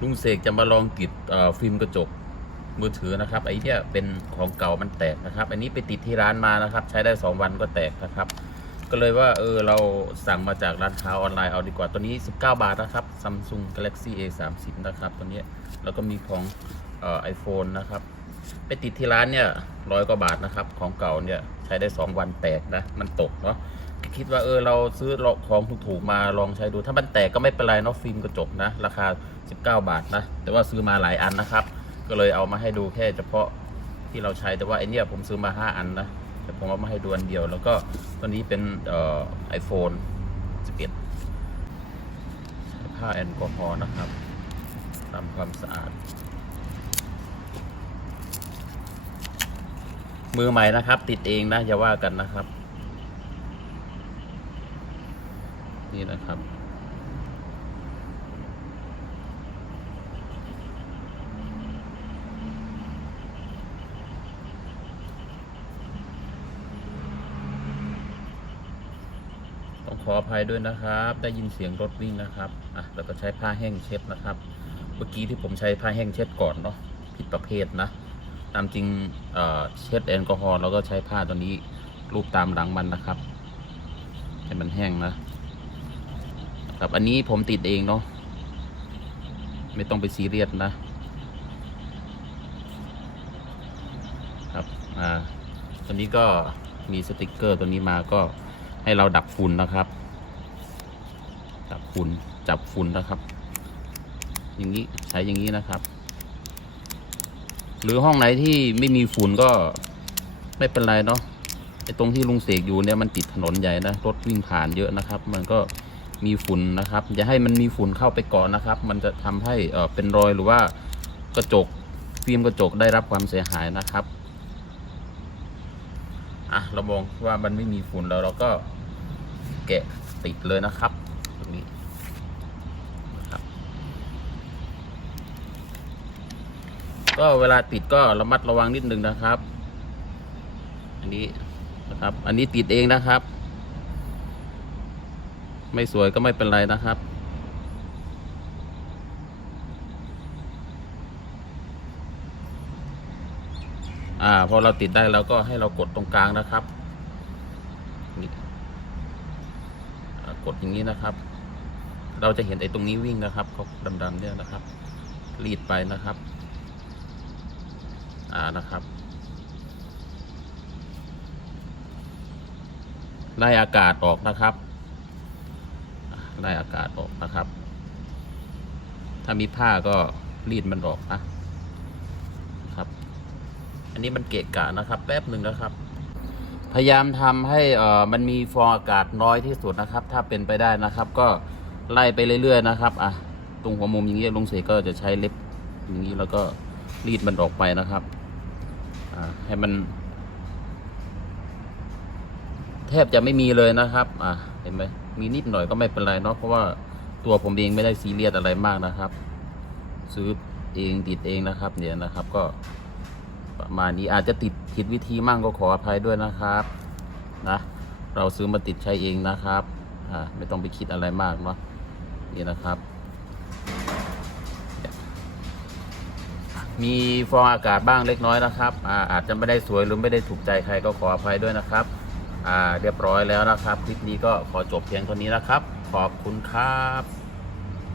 ลุงเสกจะมาลองติดฟิล์มกระจกมือถือนะครับไอ้เนี่ยเป็นของเก่ามันแตกนะครับ อันนี้ไปติดที่ร้านมานะครับ ใช้ได้สองวันก็แตกนะครับ ก็เลยว่าเออเราสั่งมาจากร้านค้าออนไลน์เอาดีกว่าตัวนี้ 19 บาทนะครับ Samsung Galaxy A 3 0นะครับตัวเนี้ยแล้วก็มีของเอ่อ iPhone นะครับ ไปติดที่ร้านเนี่ยร้อยกว่าบาทนะครับ ของเก่าเนี่ยใช้ได้ 2 วันแตกนะมันตกเนาะ คิดว่าเออเราซื้อของถูกๆมาลองใช้ดู ถ้ามันแตกก็ไม่เป็นไรเนาะฟิล์มกระจกนะ ราคา 19 บาทนะ แต่ว่าซื้อมาหลายอันนะครับ ก็เลยเอามาให้ดูแค่เฉพาะที่เราใช้แต่ว่าไอเนี้ยผมซื้อมา 5 อันนะแต่ผมเอามาให้ดูอันเดียว แล้วก็ตัวนี้เป็นเอ่อไอโฟน11ใช้ผ้าแอลกอฮอล์นะครับทำความสะอาด มือใหม่นะครับ ติดเองนะอย่าว่ากันนะครับ นี่นะครับ ต้องขออภัยด้วยนะครับ ได้ยินเสียงรถวิ่งนะครับอะแล้วก็ใช้ผ้าแห้งเช็ดนะครับ เมื่อกี้ที่ผมใช้ผ้าแห้งเช็ดก่อนเนาะผิดประเภทนะตามจริงเเช็ดแอลกอฮอล์แล้วก็ใช้ผ้าตัวนี้รูปตามหลังมันนะครับ ให้มันแห้งนะ ครับอันนี้ผมติดเองเนาะไม่ต้องไปซีเรียสนะครับอ่าตัวนี้ก็มีสติกเกอร์ตัวนี้มาก็ให้เราดับฝุ่นนะครับ ดับฝุ่นจับฝุ่นนะครับ อย่างนี้ใช้อย่างนี้นะครับ หรือห้องไหนที่ไม่มีฝุ่นก็ไม่เป็นไรเนาะไอ้ตรงที่ลุงเสกอยู่เนี่ยมันติดถนนใหญ่นะรถวิ่งผ่านเยอะนะครับ มันก็ มีฝุ่นนะครับ อย่าให้มันมีฝุ่นเข้าไปก่อนนะครับ มันจะทำให้เป็นรอยหรือว่ากระจกฟิล์มกระจกได้รับความเสียหายนะครับอะเรามองว่ามันไม่มีฝุ่นแล้วเราก็แกะติดเลยนะครับตรงนี้นะครับก็เวลาติดก็ระมัดระวังนิดนึงนะครับ อันนี้นะครับ อันนี้ติดเองนะครับ ไม่สวยก็ไม่เป็นไรนะครับ อ่า พอเราติดได้แล้วก็ให้เรากดตรงกลางนะครับ กดอย่างนี้นะครับ เราจะเห็นไอ้ตรงนี้วิ่งนะครับเขาดำๆเนี่ยนะครับ รีดไปนะครับ อ่านะครับไล่อากาศออกนะครับ ไล่อากาศออกนะครับ ถ้ามีผ้าก็รีดมันออกนะครับ อันนี้มันเกะกะนะครับ แป๊บหนึ่งนะครับ พยายามทำให้เอ่อมันมีฟองอากาศน้อยที่สุดนะครับ ถ้าเป็นไปได้นะครับ ก็ไล่ไปเรื่อย ๆ นะครับอะตรงหัวมุมอย่างนี้ลุงเสกก็จะใช้เล็บอย่างนี้แล้วก็รีดมันออกไปนะครับอ่าให้มัน แทบจะไม่มีเลยนะครับ อะเห็นไหม มีนิดหน่อยก็ไม่เป็นไรเนาะเพราะว่าตัวผมเองไม่ได้ซีเรียสอะไรมากนะครับ ซื้อเองติดเองนะครับ เนี่ยนะครับก็ประมาณนี้อาจจะติดผิดวิธีมั่งก็ขออภัยด้วยนะครับนะเราซื้อมาติดใช้เองนะครับอ่าไม่ต้องไปคิดอะไรมากเนาะนี่นะครับ มีฟองอากาศบ้างเล็กน้อยนะครับอาอาจจะไม่ได้สวยหรือไม่ได้ถูกใจใครก็ขออภัยด้วยนะครับ อ่าเรียบร้อยแล้วนะครับ คลิปนี้ก็ขอจบเพียงเท่านี้นะครับ ขอบคุณครับ